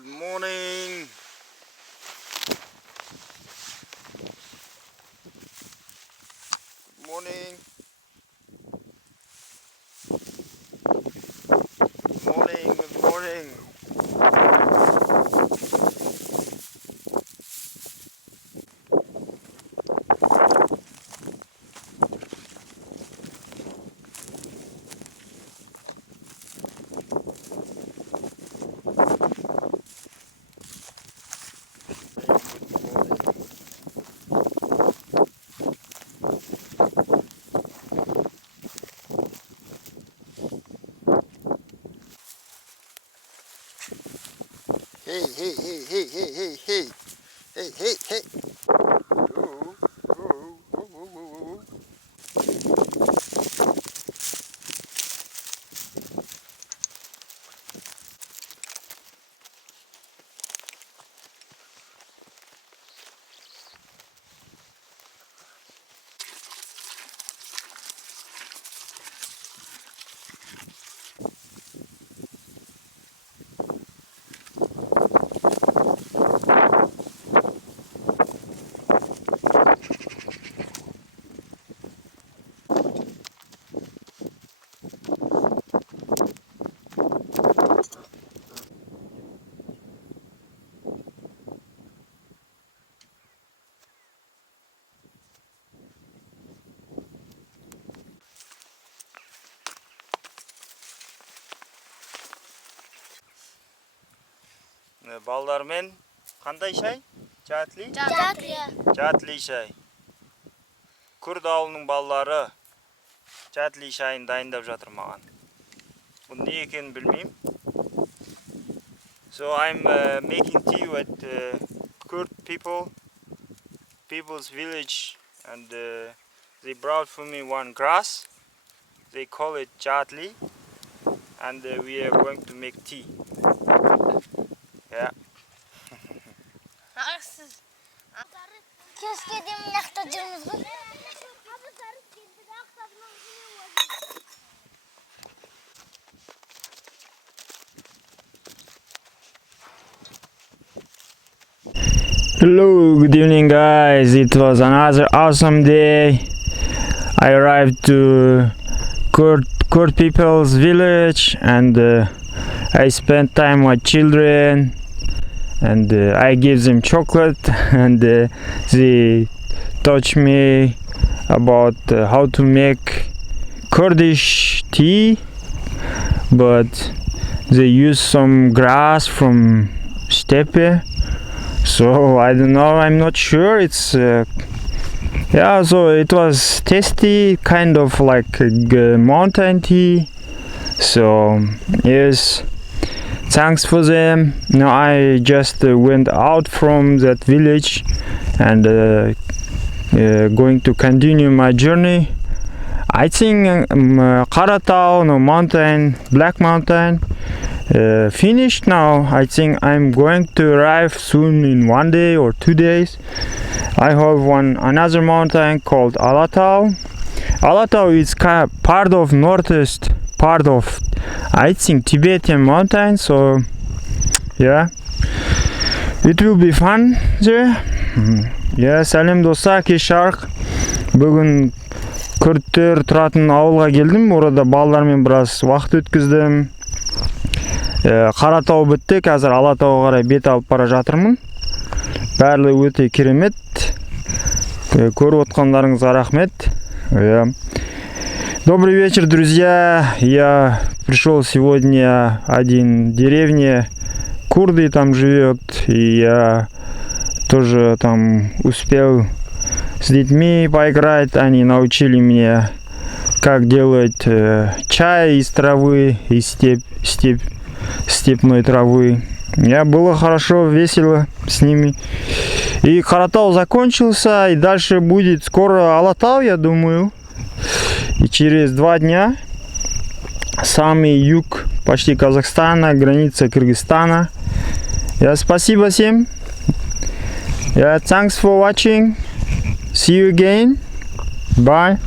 Good morning. Good morning. Good morning. Good morning. Hey, hey, hey, hey, hey, hey, hey, hey, hey, hey. Ooh, ooh, ooh, ooh, ooh, ooh. Балдармен қандай шай? Жатли? Жатли шай. Kurd ауылының балалары жатли шайын дайындап жатыр маған. Бұл не екенін білмеймін. So I'm making tea with Kurd people's village, and they brought for me one grass. They call it jatli, and we are going to make tea. Yeah. Hello, good evening guys. It was another awesome day. I arrived to Kurd people's village, and I spent time with children, and I gave them chocolate, and they taught me about how to make Kurdish tea, but they use some grass from steppe. So I don't know, I'm not sure. It's yeah, so it was tasty, kind of like a mountain tea. So yes, thanks for them. Now I just went out from that village and going to continue my journey. I think Karatau, no mountain, Black Mountain, finished now. I think I'm going to arrive soon in 1 day or 2 days. I have another mountain called Alatau. Alatau is part of northeast part of, I think, Tibetan mountain. So yeah, it will be fun there. Yeah, сәлем достар, кеш жарық. Бүгін Kurдтер тұратын ауылға келдім. Орада балалармен біраз уақыт өткіздім. Қаратау бітті, қазір Алатауға қарай бет алып бара жатырмын. Барлығы өте керемет. Көріп отқандарыңызға рахмет. Добрый вечер, друзья. Я пришел сегодня в один деревне. Курды там живет, и я тоже там успел с детьми поиграть. Они научили меня, как делать чай из травы, из степной травы. Было хорошо, весело с ними. И Каратау закончился, и дальше будет скоро Алатау, я думаю. И через 2 дня самый юг почти Казахстана, граница Кыргызстана. Спасибо всем. Thanks for watching. See you again. Bye.